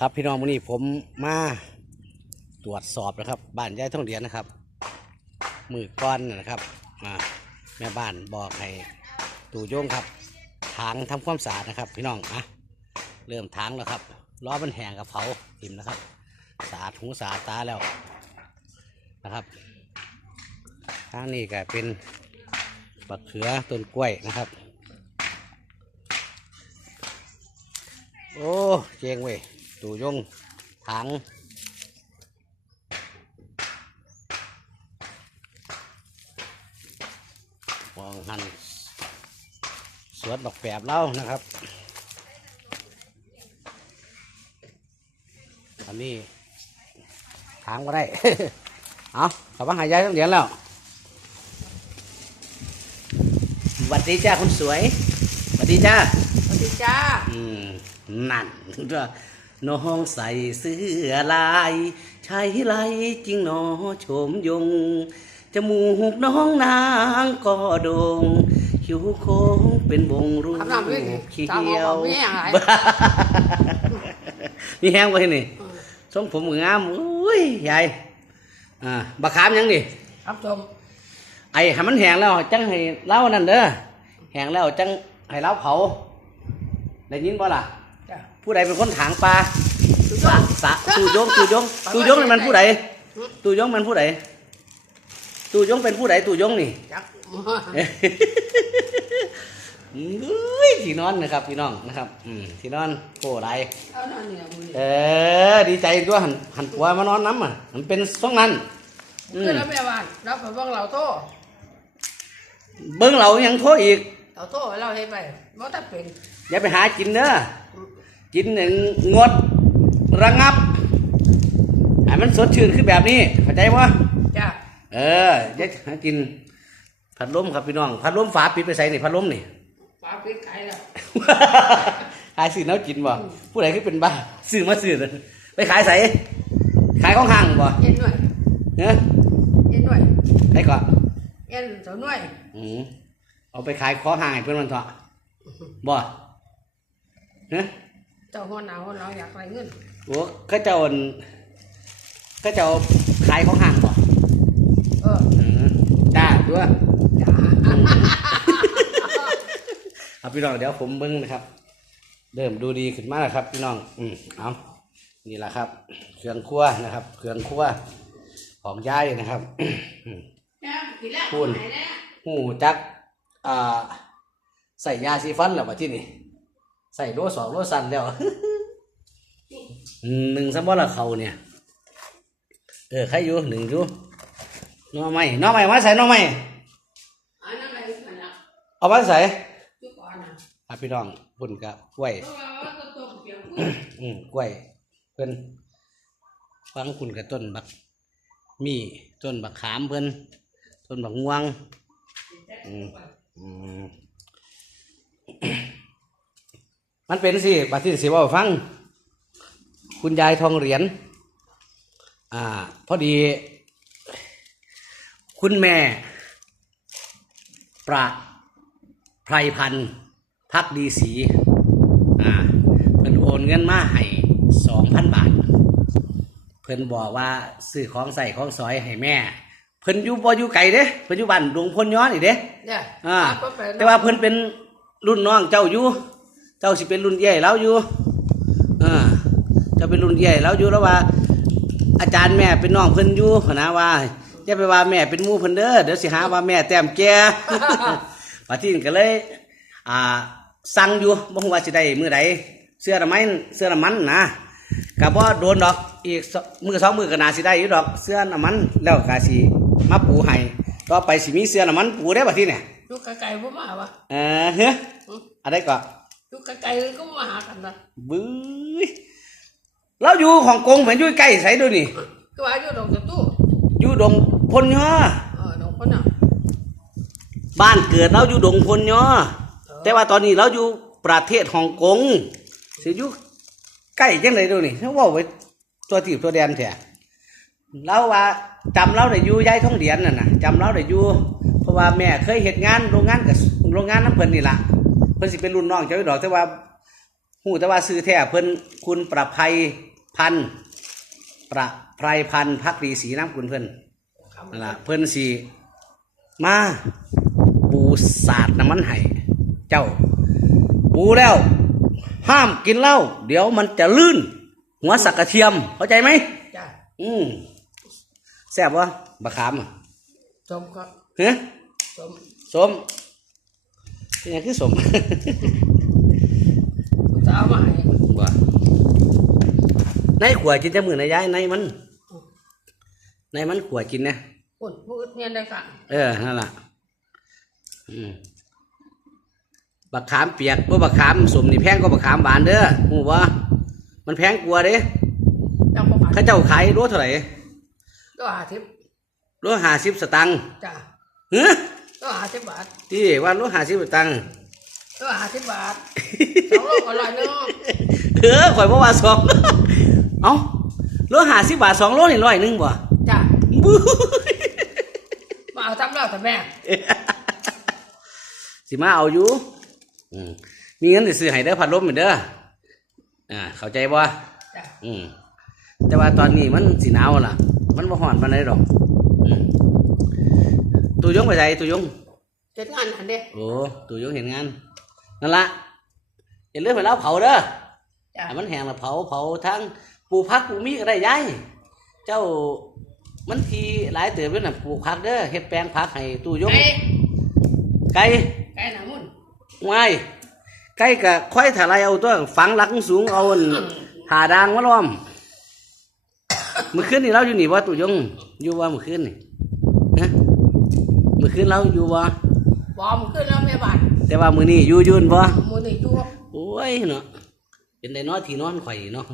ครับพี่น้องวันนี้ผมมาตรวจสอบนะครับ บ้านยายท่องเดียนนะครับ มือก้อนนะครับมาแม่บ้านบอกให้ตู่โยงครับถางทำความสะอาดนะครับ พี่น้องอะเริ่มถางแล้วครับล้อมันแห้งกับเผาหิมนะครับสะอาดหูสะอาดตาแล้วนะครับทางนี้ก็เป็นบักเขือต้นกล้วยนะครับ โอ้เจงเว้ย ตู่ยงถังมองหันสวนดอกแฝบเล่านะครับ อันนี้ทางก็ได้ เอาเขับมาหายายต้องเดียนแล้วสวัสดีจ้าคุณสวยสวัสดีจ้าสวัสดีจ้า อืม นั่นก็ น้องใส่เสื้อลายชายไรจริงหนอโฉมยง จมูกน้องนางก็โดงคิ้วโค้งเป็นวงรูปทำน้ำด้วยดิเขีตามหมอยวบอกไม่ยังไงมีแห้งไว้นี่ทรงผมงามอุ้ยใหญ่อ่าบักขามยังนี่ครับชมไอ้ให้มันแห้งแล้วจังให้เล่านั่นเด้อแห้งแล้วจังให้เล่าเผาได้ยินบ่ล่ะ จ้าผู้ใดเป็นคนถางปลาสุดยสะอด สะตู่ยงตู่ยงตู่ยงนี่มันผู้ใดตู่ยงมันผู้ใดตู่ยงเป็นผู้ใดตู่ยงนี่ จักเอ้ยที่นอนนะครับพี่น้องนะครับ อืมที่นอนโก้ไรเอาหน่อยเนี่ยมือเออ ดีใจด้วยหันหันปัวมานอนน้ำอะมันเป็นช่องนั้นอืมคือแล้วแม่บ้านเราไปเบิ่งเราโทษเบิ้งเรายังโทษอีก เราโทษเราให้ไปบ่ถ้าเป็นอย่าไปหากินเด้อ กินหนึ่งงดระงับให้มันสดชื่นขึ้นแบบนี้เข้าใจปะจ้าเออเดี๋ยวหากินพัดลมครับพี่น้อง พัดลมฝาปิดไปใส่นี่พัดลมนี่ปลาปิดขายแล้วขายซื้อแน้กินบ่ผู้ใดคือเป็นบ้าซื้อมาซื้อเลยไปขายใส่ขายของห้างบ่เย็นหน่อยเนาะเย็นหน่อยได้ก่อนเย็นสาวหน่อยอืมเอาไปขายของห้างให้เพื่อนมันเถอะบ่เนาะ เจ้าหัวหนาวหัวหนาวอยากไรเงินโอ้เขาเจ้าอั่นเขาเจ้าขายของห้างบ่เอออืมจ้าด้วยจ้าครับพี่น้องเดี๋ยวผมเบิ้งนะครับ เริ่มดูดีขึ้นมาแล้วครับพี่น้อง อืมเอานี่แหละครับ เครื่องครัวนะครับ เครื่องครัวของยายนะครับกินแล้วคุณหูจักอ่าใส่ยาสีฟันแล้วมาที่นี่ ใส่โลสองโลสันแล้วหนึ่งสมบัติเขาเนี่ย เออใครอยู่หนึ่งอยู่หน้อไม่น้อไม่มาใส่หน้อไม่อันนั้นอะไรกันล่ะเอามาใส่ทุกคนน่ะอะพี่น้องพุ่นกับกล้วยเพราะว่าก็ต้มเปียกอืมกล้วยเพิ่นฟังคุณกับต้นบัก มีต้นบักขามเพิ่นต้นบักง่วง อืมอืม มันเป็นสิบัดที่สิเว่าให้ฟัง คุณยายทองเหรียญอ่า พอดี คุณแม่ ประไพรพันธ์พักดีสีอ่าเพิ่นโอนเงินมาให้สองพันบาท เพิ่นบอกว่าซื้อของใส่ของสอยให้แม่ เพิ่นอยู่บ่อยู่ไกลเด้เพิ่นอยู่บ้านดวงพลย้อนนี่เด้เนี่ยอ่าก็ไปแต่ว่าเพิ่นเป็นรุ่นน้องเจ้าอยู่เจ้าสิเป็นรุ่นใหญ่แล้วอยู่อ่าเจ้าเป็นรุ่นใหญ่แล้วอยู่แล้วว่า อาจารย์แม่เป็นน้องเพิ่นอยู่หั้นนะว่าอย่าไปว่าแม่เป็นหมู่เพิ่นเด้อเดี๋ยวสิหาว่าแม่แต้มแก่ปาทินก็เลย อ่า สั่งอยู่บ่ฮู้ว่าสิได้มื้อใดเสื้อละไม้เสื้อละมันนะก็บ่โดนดอกอีกสมือสองมือก็น่าสิได้อยู่ดอกเสื้อละมันแล้วก็สิมาปูให้ต่อไปสิมีเสื้อละมันปูได้บัดทีเนี่ยลูกไก่บ่มาวะเออเฮ้ยอะไรก็ ลูกไก่ก็มาหากันนะบื้อเราอยู่ของกงเหมือนอยู่ใกล้ใส่ดูนี่ก็ว่าอยู่ดอกกระตู้อยู่ดงพลย้อเออดอกคนน่ะบ้านเกิดเราอยู่ดงพลย้อแต่ว่าตอนนี้เราอยู่ประเทศฮ่องกงสิอยู่ใกล้จังไดดูนี่เขาเว่าไว้ตัวตีบตัวแดนแท้เราว่าจำเราได้อยู่ย้ายท่องเดียนน่ะนะจำเราได้อยู่เพราะว่าแม่เคยเหตุงานโรงงานกับโรงงานน้ำเพิ่นนี่ล่ะ เพิ่นสิเป็นรุ่นน้องเจ้าอยู่ดอกแต่ว่าหูแต่ว่าซื้อแท้เพิ่นคุณประภัยพันธ์ประไพรพันธ์พักดีศรีน้ำคุณเพิ่นคำนั่นล่ะเพิ่นสิมาปูสาดน้ำมันให้เจ้า ปูแล้ว ห้ามกินเหล้าเดี๋ยวมันจะลื่น หัวสักกระเทียม เข้าใจไหมจ้ะอืมแซ่บวะบะขามอะสมก็เฮ้ยสมสม เป็นหยังคือสมสาวมาให้ว่าในขวดกินจะมือนะยายในมัน ในมันขวดกินนะคนพูดเนี่ยได้ค่ะเออนั่นล่ะอืมบักขามเปียกเพราะบักขามสมนี่แพงกว่าบักขามหวานเด้อหูว่ามันแพงกว่าเด้เจ้าของบ้านเข้าเจ้าขายรถเท่าไหร่ก็หาทิพย์รถห้าสิบสตังค์จ้ะเฮ้ย ก็หาทิพย์บาทที่ว่ารถห้าสิบสตังค์ก็หาทิพย์บาทสองโลกอร่อยเนาะเออข่อยบ่ว่าสองเอ้ารถห้าสิบบาทสองโลนี่ร้อยหนึงบ่จ้ะบู๊มาเอาทำแล้วแต่แม่สิมาเอาอยู่อืมมีเงินสิซื้อให้เด้อพัดลมเด้ออ่าเข้าใจบ่จ้ะอืมแต่ว่าตอนนี้มันสีหนาวล่ะ มันบ่ฮ้อนปานใดดอกอืม ตูยงไปไหนตูยงเจ็ดงานอันเด้โอ้ตูยงเห็นงานนั่นละอย่าลืมไปเล่าเผาเด้อจ้ะให้มันแห้งแล้วเผาเผาทั้งปลูกผักปลูกมีก็ได้ยายเจ้ามันทีหลายเติบด้วยน่ะปลูกผักเด้อเฮ็ดแปลงผักให้ตูยงไก่ไก่ไก่หนามุ่นไว้ไก่ก็ค่อยถลายเอาตัวฝังหลักสูงเอาอันหาดางมาล้อมเมื่อคืนนี่เราอยู่นี่ว่าตูยงอยู่ว่าเมื่อคืนนี่นะเมื่อคืนเราอยู่ว่าบอมขึ้นแล้วแม่บ้านแต่ว่ามื้อนี้อยู่อยืนบ่มูนี่ตัวโอ้ยเนาะเป็นได้นอนที่นอนข่อยเนาะ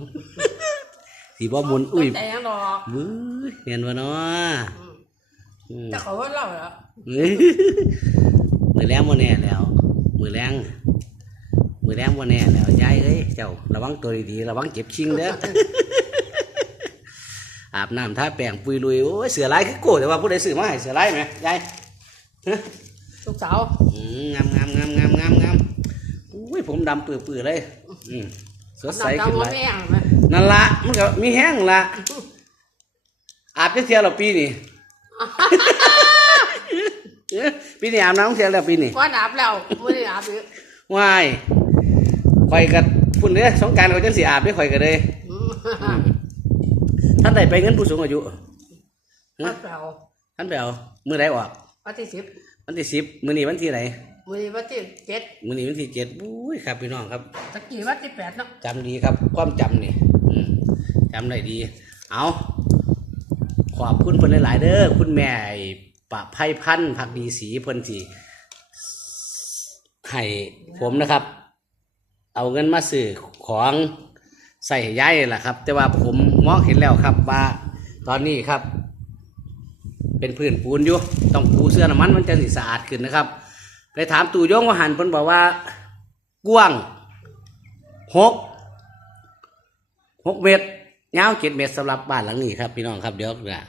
ที่บ่หมุนอุ้ยแต่ยังดอกบื้อเห็นบ่เนาะอืมอืมแต่เขาว่าเล่าแล้วมือแรงบ่แน่แล้ว มือแรงมือแรงบ่แน่แล้วยายเอ้ยเจ้าระวังตัวดีๆระวังเจ็บชิงเด้ออาบน้ำทาแป้งปุยลุยโอ้ยเสือลายคือโกแต่ว่าผู้ใดซื้อมาให้เสือลายไหมยาย ลูกสาวอืมงามงามงามงามงามงามอุ้ยผมดำปื้อๆเลยอืมสดใสน้ำตาขึ้นมหลายแม่งไหมนั่นละมันก็มีแห้งละอาบได้เทียวละปีนี่เอ้ยปีนี้อาบน้ำเทียวแล้วปีนี้ว่าหนาบแล้วมูนี่หนาบอีกว้ายข่อยกับพุ่นเด้อสงกรารเขาจังสีอาบได้ข่อยกันเลยอืมท่านใดไปเงินผู้สูงอายุว่าเปล่าท่านไปเอามือใดออก วันที่สิบวันที่สิบมือนี้วันที่ไหนมูนี่วันที่เจ็ดมือนี้วันที่เจ็ดบุ้ยครับพี่น้องครับตะกี้วันที่แปดเนาะจำดีครับความจำนี่อืมจำได้ดี เอาขอบคุณเพิ่นหลายๆเด้อคุณแม่ไอ้ปะไพพันธ์ผักดีสีเพิ่นสีให้ผมนะครับ เอาเงินมาซื้อของใส่ให้ย้ายแหละครับ แต่ว่าผมมองเห็นแล้วครับว่าตอนนี้ครับ เป็นพื้นปูนอยู่ต้องปูเสื้อน้ำมันมันจะสิสะอาดขึ้นนะครับ ไปถามตู่ยงว่าหันเพิ่นบอกว่ากว้างหกหกเมตรยาวเจ็ดเมตรสำหรับบ้านหลังนี้ครับพี่น้องครับเดี๋ยวนะ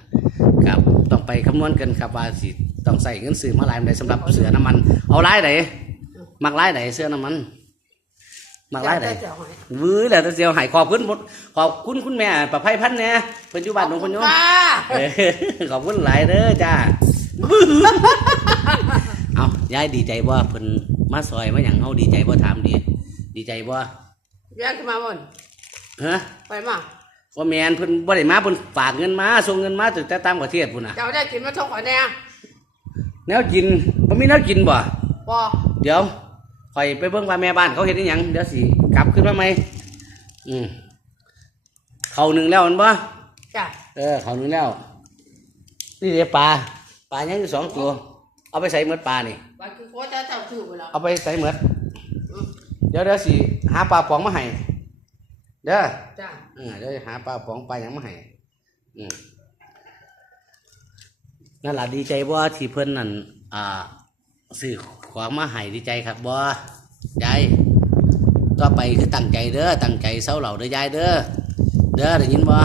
ครับต้องไปคำนวณกันครับว่าสิต้องใส่เงินซื้อมาลายใดสำหรับเสือน้ำมัน เอาลายไหนมักลายไหนเสื้อน้ำมัน มักหลาไหนเจ้าให้วื้อแล้วแต่เสียวหายขอบคุณหมดขอบคุณคุณแม่ประไพพันธ์เนี่ยเพิ่นยู่บ้านหลวงพนโยมขอบคุณหลายเด้อจ้าเอายายดีใจบ่เพิ่นมาซอยมาหยังเฮาดีใจบ่ถามดี ดีใจบ่เรียนขึ้นมาบนฮะไปมาว่าแม่นเพิ่นบ่ได้มาเพิ่นฝากเงินมาส่งเงินมาตั้งแต่ตางประเทศพุ่นน่ะเจ้าได้กินมาท่องก่อแน่แนวกินบ่มีแนวกินบ่ปอเดี๋ยว ข่อยไปเบิ่งว่าแม่บ้านเขาเฮ็ดอีหยังเดี๋ยวสิกลับขึ้นมาใหม่อืมเข้าหนึงแล้วมันบ่จ้ะเออเข้าหนึงแล้ว นี่เดี๋ยวปลาปลายังอยู่สองตัว เอาไปใส่หมดปลานี่ไปคือโคตรจะเจ้าถือไปแล้วเอาไปใส่หมดอืมเดี๋ยวเดี๋ยวสิหาปลาป๋องมาให้เด้อจ้ะเออเดี๋ยวหาปลาป๋องปลาหยังมาให้อืมนั่นล่ะดีใจบ่ที่เพิ่นนั่นอ่า ซื้อของมาให้ดีใจครับบ่ยายต่อไปคือตั้งใจเด้อตั้งใจเซาเหล่าเด้อยายเด้อเด้อได้ยินบ่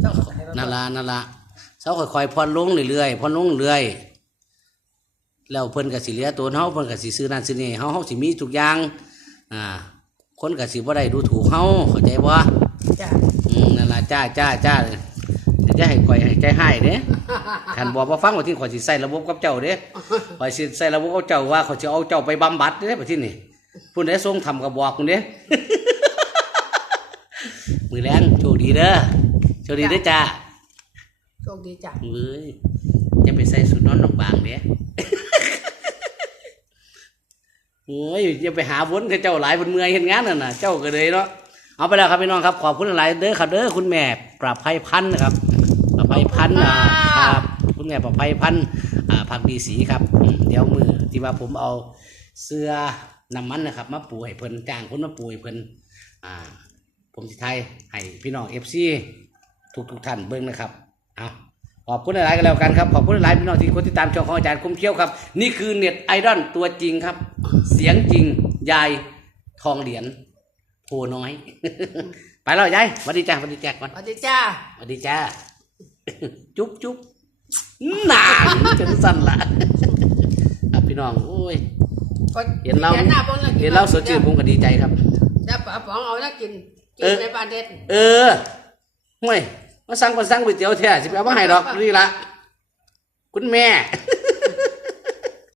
เจ้าใส่แล้วนั่นล่ะนั่นล่ะเซาค่อยๆผ่อนลงเรื่อยๆผ่อนลงเรื่อยแล้วเพิ่นก็สิเหลือตัวเฮาเพิ่นก็สิซื้อนั่นซื้อนี่ให้เฮาเฮาสิมีทุกอย่างอ่าคนก็สิบ่ได้ดูถูกเฮาเข้าใจบ่จ้าอืมนั่นล่ะจ้าจ้าจ้าเลย จะให้ข่อยให้ใจให้เด้คันบอกว่าฟังว่าที่ข่อยสิใส่ระบบกับเจ้าเด้ข่อยสิใส่ระบบกับเจ้าว่าข่อยสิเอาเจ้าไปบำบัดเด้บัดที่นี่ผู้ใดทรงทำก็บอกคุณเด้มือแรงโชคดีเด้อโชคดีเด้อจ้าโชคดีจ้าเอ้ยจะไปใส่สุดนอนบางๆเด้โอ้ยอย่าไปหาวนกับเจ้าหลายบนเมืองเห็นงานน่ะนะเจ้าก็เลยเนาะเอาไปแล้วครับพี่น้องครับขอบคุณหลายเด้อครับเด้อคุณแม่ปรับภัยพันธ์นะครับปรับ ภัยพันธ์อ่าครับ คุณแม่ปรับภัยพันธ์อ่าผักดีสีครับอืมเดี๋ยวมือที่ว่าผมเอาเสื้อน้ำมันนะครับ มาปูให้เพิ่นจ้างคนมาปูให้เพิ่นอ่าผมสิไทยให้พี่น้องเอฟซีทุกทุกๆท่านเบิ่งนะครับเอาขอบคุณหลายๆกันแล้วกันครับ ขอบคุณหลายๆพี่น้องที่กดติดตามช่องของอาจารย์คมเขี้ยวครับ นี่คือเน็ตไอดอลตัวจริงครับ เสียงจริง ยายทองเหรียญโพน้อย ไปแล้วยายสวัสดีจ้าสวัสดีแจกก่อนสวัสดีจ้าสวัสดีจ้า จุ๊บจุ๊บหนานจนสั่นละครับพี่น้องโอ้ยก็เห็นเราขียหน้าบ้งแล้วกิเห็นเราสดชื่นผมก็ดีใจครับแล้วป๋าป๋องเอาแล้วกินกิเอนอในบ้านเด็ดเออห่วยมาสั่งก็สั่งก๋วยเตี๋ยวแท้สิไปเอามาให้ดอกนี่ละคุณแม่